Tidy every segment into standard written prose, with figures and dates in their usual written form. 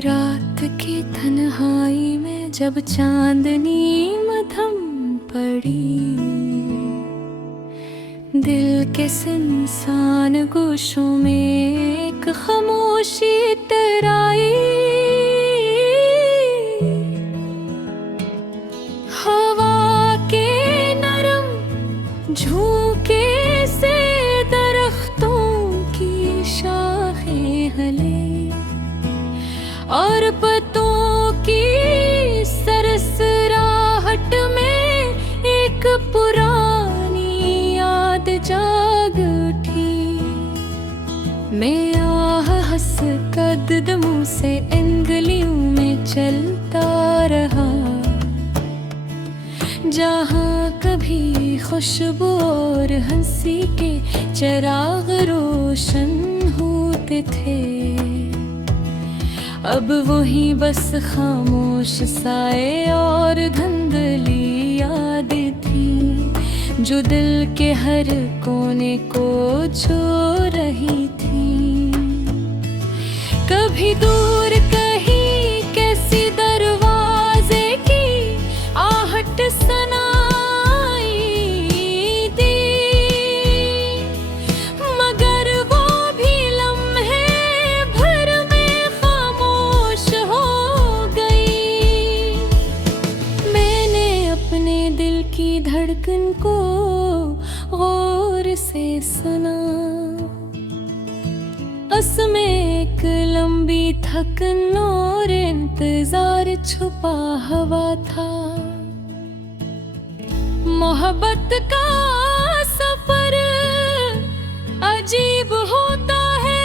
रात की तन्हाई में जब चांदनी मधम पड़ी, दिल के सुनसान गोशों में एक खामोशी टकराई। हवा के नरम झोंके से दरख्तों की शाखें हिले और पत्तों की सरसराहट में एक पुरानी याद जाग उठी। मैं आह हंस कदमों से इन गलियों में चलता रहा, जहाँ कभी खुशबू और हंसी के चिराग रोशन होते थे, अब वही बस खामोश साए और धुंधली यादें थी जो दिल के हर कोने को छू रही थी। कभी दूर कहीं कैसी दरवाजे की आहट सुनाई दी, मगर वो भी लम्हे भर में खामोश हो गई। मैंने अपने दिल की धड़कन को गौर से सुना, उसमें एक लंबी थकन और इंतजार छुपा हुआ था। मोहब्बत का सफर अजीब होता है,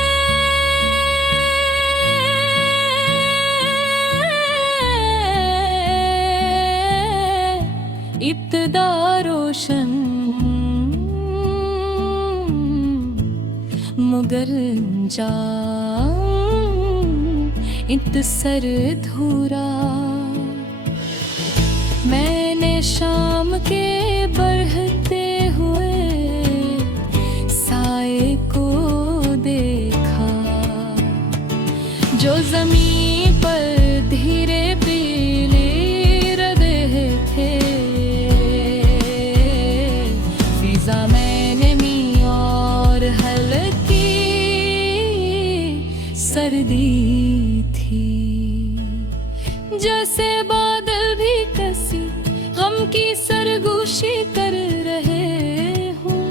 इब्तिदा रोशन मगर अंजाम इंतसर धूरा। मैंने शाम के बढ़ते हुए साए को देखा, जो जमीन पर धीरे पीले रहे थे। फिजा मैंने मी और हल्की सर्दी थी, जैसे बादल भी कसी गम की सरगोशी कर रहे हूँ।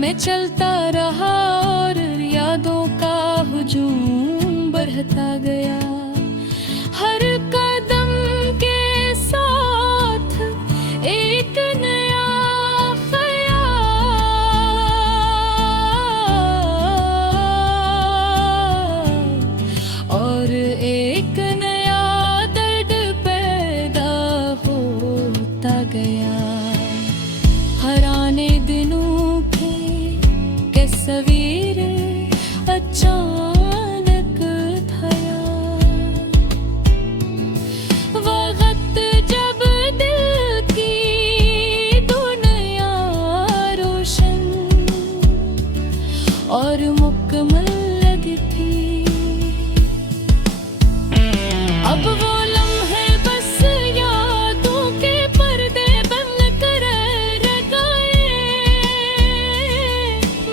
मैं चलता रहा और यादों का हुजूम बढ़ता गया, हर कदम के साथ एक नया और एक नया दर्द पैदा होता गया। हराने दिनों के तस्वीर अचानक थया, वक्त जब दिल की दुनिया रोशन और मुकम्मल लगती। अब वो लम्हे बस यादों के पर्दे बन कर रह गए,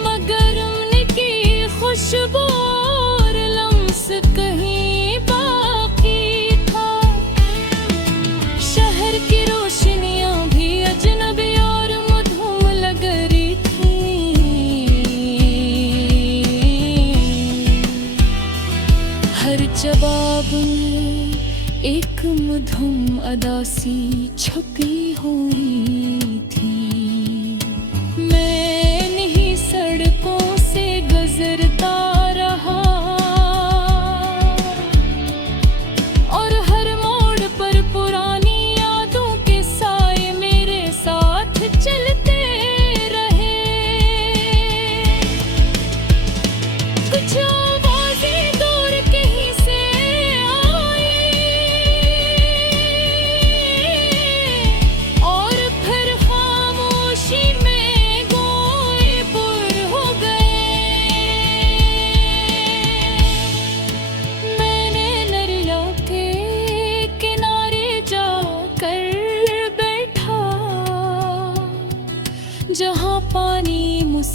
मगर उनकी खुशबू और लम्स कहीं बाकी था। शहर की रोशनियां भी अजनबी और मधुम लग रही थी। हर जवाब में एक मधुम अदासी छुपी हुई थी। मैं इन्हीं सड़कों से गुजरता रहा और हर मोड़ पर पुरानी यादों के साए मेरे साथ चलते रहे। कुछ आवाज़ें दूर कहीं से आई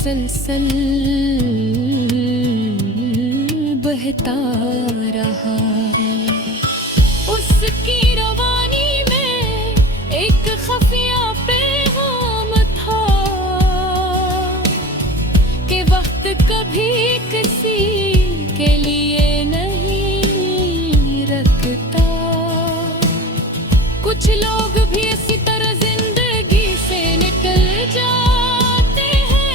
मुसलसल बहता रहा। उसकी रवानी में एक खफिया पैगाम था कि वक्त कभी किसी के लिए नहीं रखता। कुछ लोग भी इसी तरह जिंदगी से निकल जाते हैं,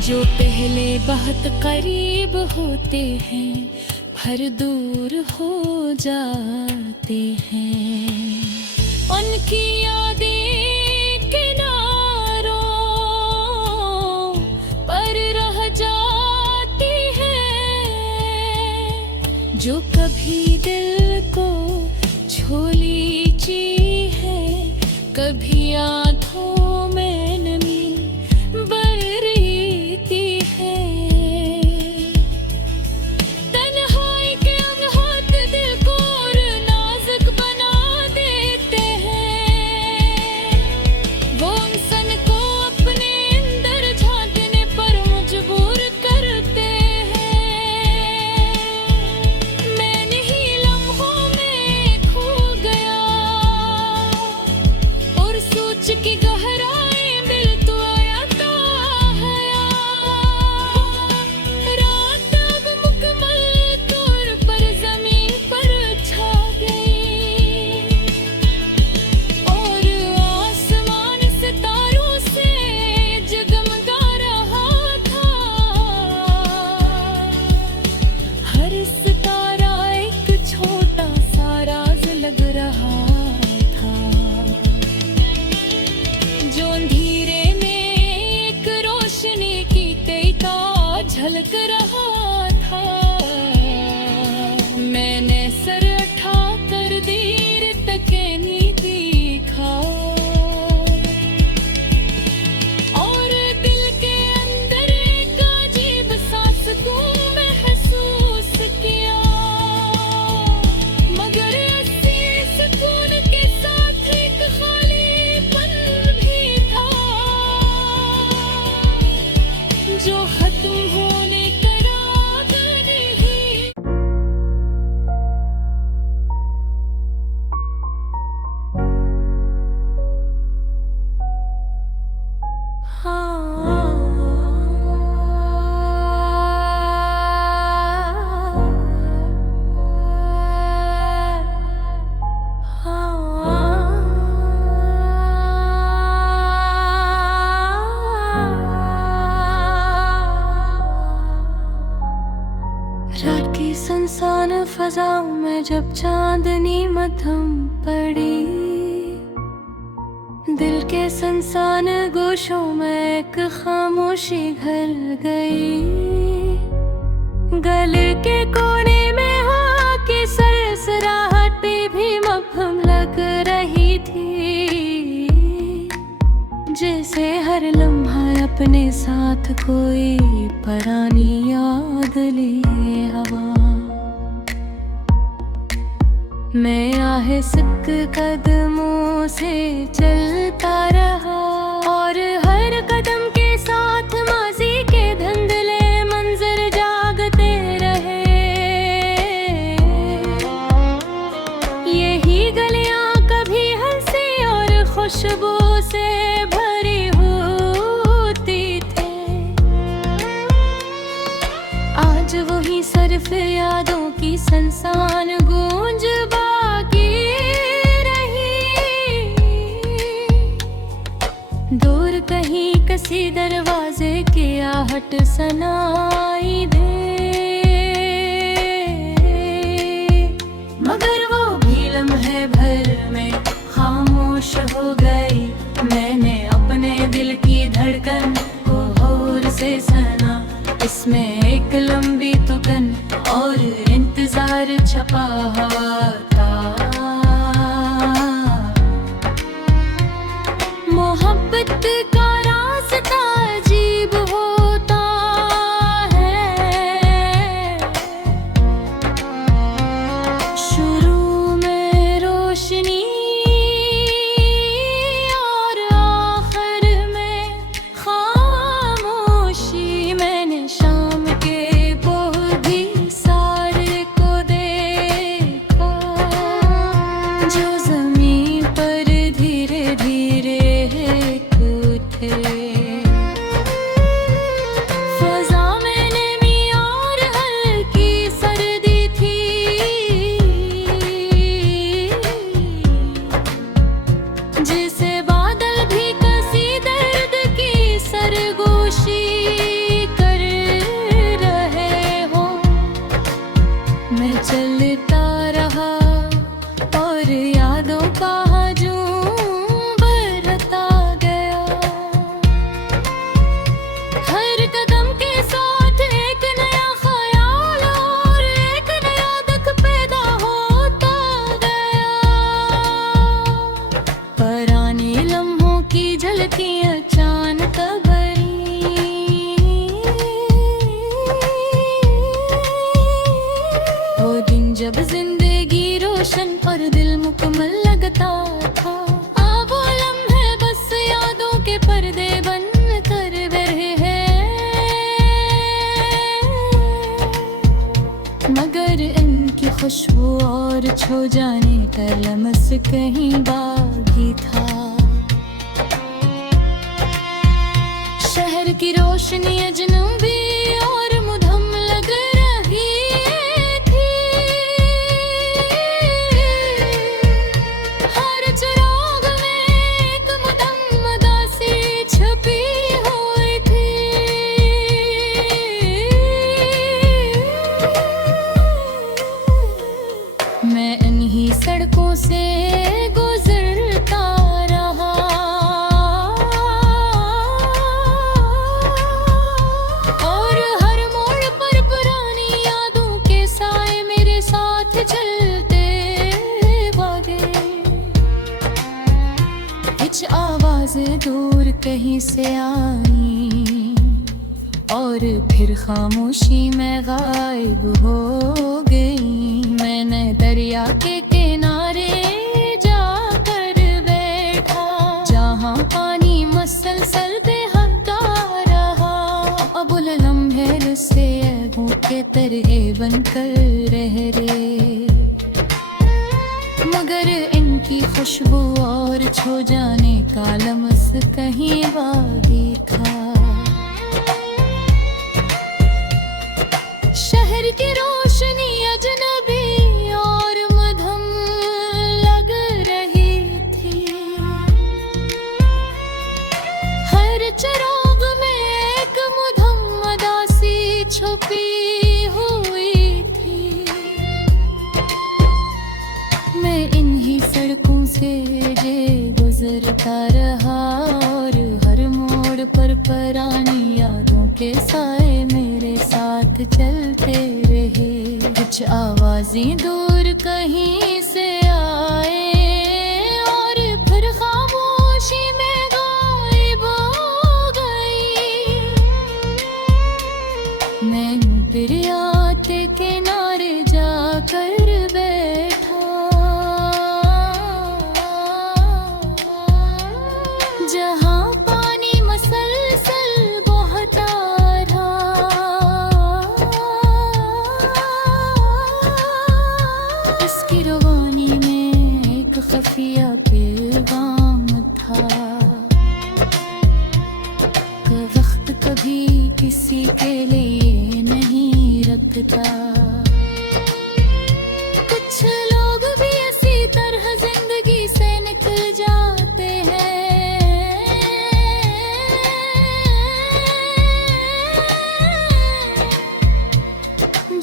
जो पहले बहुत करीब होते हैं फिर दूर हो जाते हैं। उनकी यादें किनारों पर रह जाती हैं, जो कभी दिल को छू लीची है, कभी आँखों में नमी बरती है। तन्हाई के अंगहात दिल को और नाजुक बना देते हैं, वो इंसान को अपने अंदर झांकने पर मजबूर करते हैं। मैं नहीं लम्हों में खो गया और सोच की गहराई दिल तो आता है। रात अब मुकम्मल तौर पर जमीन पर छा गई और आसमान सितारों से जगमगा रहा था। हर सितारा एक छोटा सा राज लग रहा था, जो अंधेरे में एक रोशनी की तेज़ झलक रहा था। मैंने सर उठा कर देर तक नहीं देखा और दिल के अंदर एक अजीब सा सुकून महसूस किया, मगर इसी सुकून के साथ एक खालीपन भी था, जो खत्म होने का राग नहीं। रात की सुनसान फजाओं में जब चांदनी मध्यम पड़ी, दिल के सुनसान गोशों में एक खामोशी घर गई। गल के कोने में हाँ की सरसराहट भी मफहम लग रही थी, जैसे हर लम्हा अपने साथ कोई पुरानी याद ले हवा। मैं आहिस्ता कदमों से चलता रहा और हर कदम के साथ माजी के धुंधले मंजर जागते रहे। यही गलियां कभी हंसी और खुशबू से भरी होती थे, आज वही सिर्फ यादों की सुनसान गूंज बाकी रही। दूर कहीं किसी दरवाजे की आहट सुनाई दे, मगर वो भी लम्हे भर में खामोश हो गई। मैंने अपने दिल की धड़कन को गौर से सुना, इसमें एक लंबी तुकन और इंतजार छपा हुआ था। मोहब्बत का रास्ता अजीब होता है, शुरू में रोशनी समय चलता रहा और यादों का हजूम बढ़ता गया। हर कदम के साथ एक नया ख्याल और एक नया दुख पैदा होता गया। पुराने लम्हों की झलकी अचानक भरी, वो दिन जब जिंदगी रोशन और दिल मुकम्मल लगता था। अब वो लम्हे बस यादों के पर्दे बन कर रहे हैं, मगर इनकी खुशबू और छो जाने का लम्स कहीं बाकी था। शहर की रोशनी अजनबी और मुधम लग रही थी। हर चिराग में एक मुदम उदासी छुपी हुई थी। मैं इन्हीं सड़कों से गुजरता रहा और हर मोड़ पर पुरानी यादों के साए मेरे साथ चलते भागे। कुछ आवाजें दूर कहीं से आई और फिर खामोशी में गायब हो गई। मैंने दरिया के किनारे जाकर बैठा, जहाँ पानी मसलसल बहता रहा। अब लम्हे से के तरह बनकर रह रे, मगर इनकी खुशबू और छो जाने का लम्स कहीं बाकी था। शहर की रोशनी अजनबी और मधुम लग रही थी। हर चिराग में एक मुधम उदासी छुपी हुई थी। मैं इन्हीं सड़कों से गुजरता रहा और हर मोड़ पर पुरानी यादों के साए मेरे साथ चलते रहे। कुछ आवाजें दूर कहीं से आए और फिर खामोशी में गायब हो गई। मैं दरिया के किनारे जाकर बैठा, जहाँ पानी मसलसल बहता रहा। इसकी रवानी में एक खफिया पैगाम था कि वक्त कभी किसी के लिए नहीं रखता। कुछ लोग भी इसी तरह जिंदगी से निकल जाते हैं,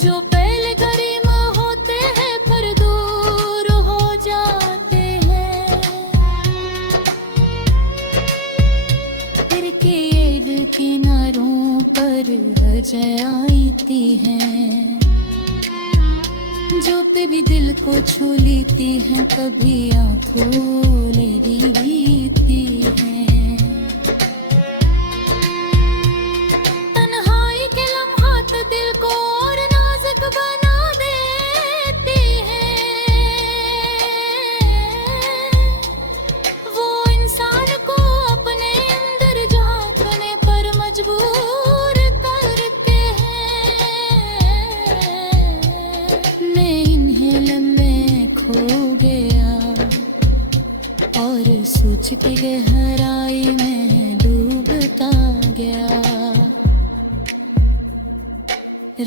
जो पहले करीम होते हैं फिर दूर हो जाते हैं। फिर के किनारों पर रजाइती हैं, जो पे भी दिल को छू लेती हैं, कभी आंखों ले लेती हैं। तन्हाई के लम्हात दिल को और नाजुक बना देती हैं। वो इंसान को अपने अंदर झांकने पर मजबूर करते हैं। मैं इन्हें लम्हे खो गया और सोच के गहराई में डूबता गया।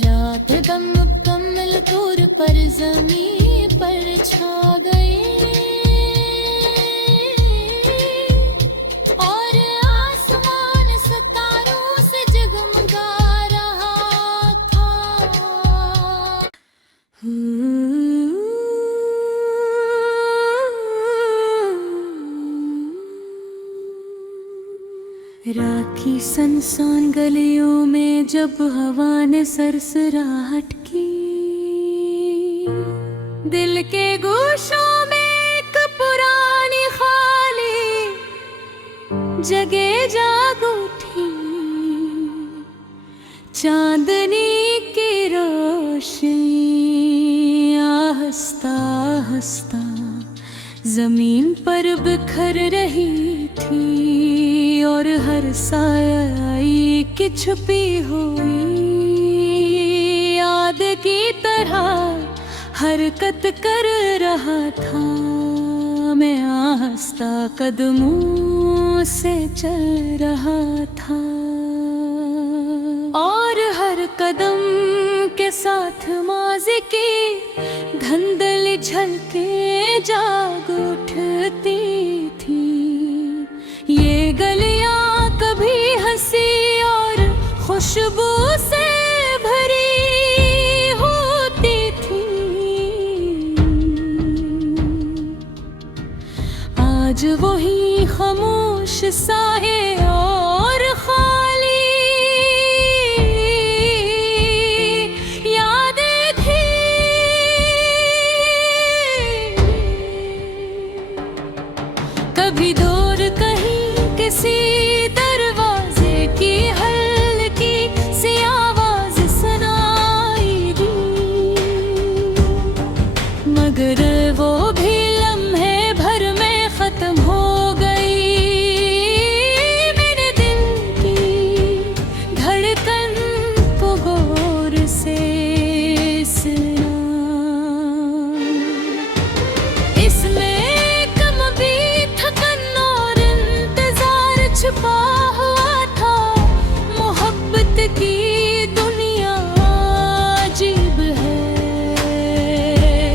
रात दम मुकम्मल तौर पर ज़मीं पर छा गई और आसमान सितारों से जगमगा रहा था। राखी सनसान गलियों में जब हवा ने सरसराहट की, दिल के गोशों में एक पुरानी खाली जगह जाग उठी। चांदनी की रोशनी आहिस्ता आहिस्ता जमीन पर बिखर रही थी, और हर साया की छुपी हुई याद की तरह हरकत कर रहा था। मैं आहिस्ता कदमों से चल रहा था, और हर कदम के साथ माज़ी की धंधली झलके जाग उठती थी। ये गलियां कभी हंसी और खुशबू से भरी होती थी, आज वही खामोश साए और खाली यादें थी। कभी दूर कहीं किसी दरवाजे की हल्की सी आवाज सुनाई दी, मगर वो भी लम्हे भर में खत्म हो गई। मेरे दिल की धड़कन को गौर से सुना, इसमें कम भी थकन और इंतजार छुपा हुआ था। मोहब्बत की दुनिया अजीब है,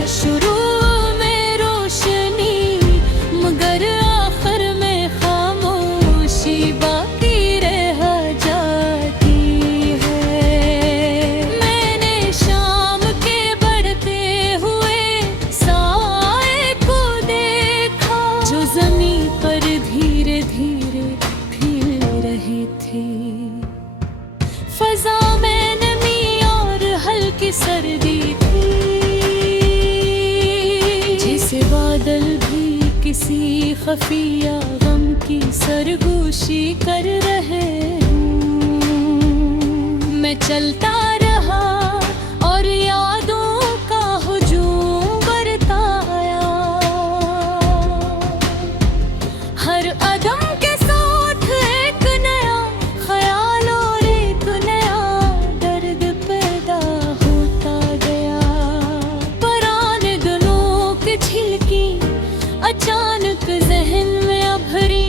शुरू में रोशनी मगर आखिर में खामोशी बाकी रह जाती है। मैंने शाम के बढ़ते हुए साए को देखा, जो ज़मीन पर धीरे धीरे फैल रहे थे। फ़ज़ा में नमी और हल्की सर्दी थी, जैसे बादल भी किसी खफिया गम की सरगोशी कर रहे हों। मैं चलता रहा और यादों का हुजूम बरताया, हर अदम के साथ एक नया ख्याल और एक नया दर्द पैदा होता गया। पुराने दिनों की झिलकी अचानक जहन में अभरी,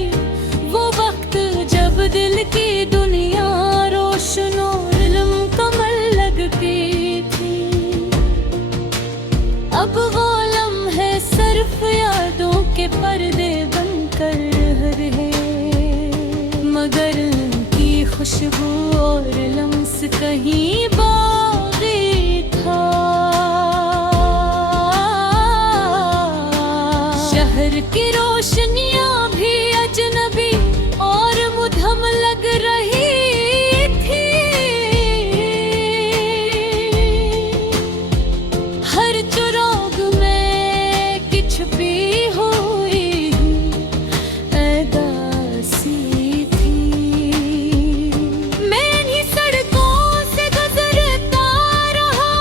वो वक्त जब दिल की दुनिया रोशन और इल्म कमल लगती थी। अब वो लम्हे सिर्फ यादों के पर्दे बनकर रहे, मगर उनकी खुशबू और लम्स कहीं बाकी था। शहर की रोशनियां भी अजनबी और मुधम लग रही थी। हर चुराग में की छुपी हुई अदासी थी। मैं इन्हीं सड़कों से गुजरता रहा,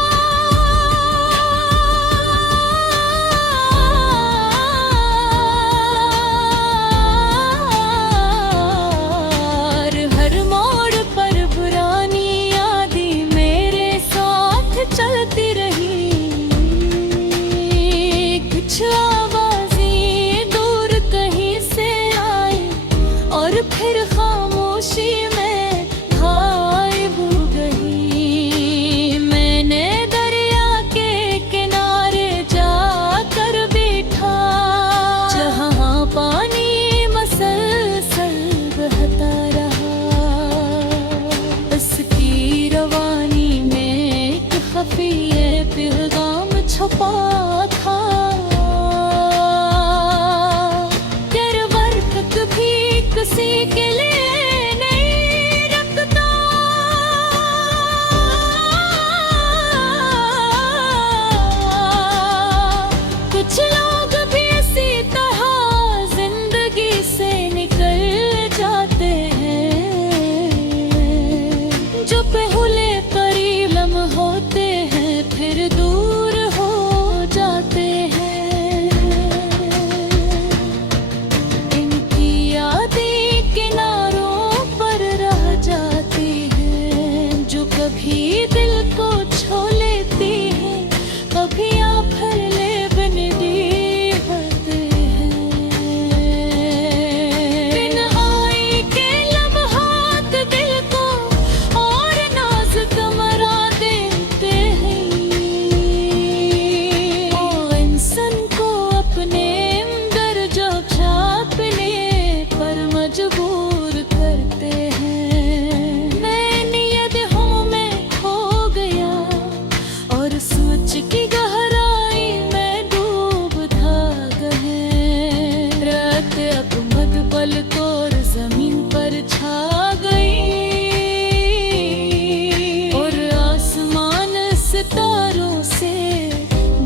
और हर मोड़ पर पुरानी यादें मेरे साथ चलती रही। कुछ आवाज़ें दूर कहीं से आई और फिर खामोशी में गायब हो गई। मैंने दरिया के किनारे जाकर बैठा, जहाँ पानी मसलसल बहता रहा। उसकी रवानी में एक खफिया पैगाम छुपा था। किसी के लिए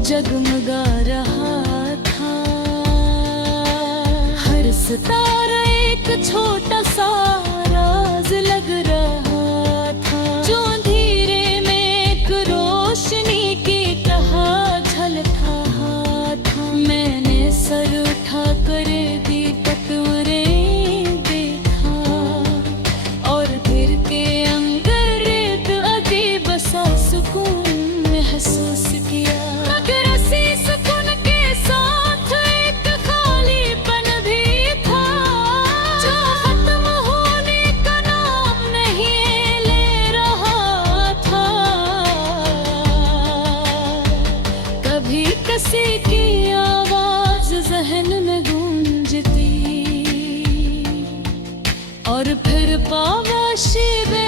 जगमगा रहा था। हर सितारा एक छोटा सा राज लग रहा था, जो अंधेरे में एक रोशनी की तरह झलका था। मैंने सर उठा कर दीपक में देखा, और दिल के अंदर एक अजीब सा सुकून महसूस किया। मगर इसी सुकून के साथ एक खालीपन भी था, जो खत्म होने का नाम नहीं ले रहा था। कभी किसी की आवाज जहन में गूंजती, और फिर पावा शिवे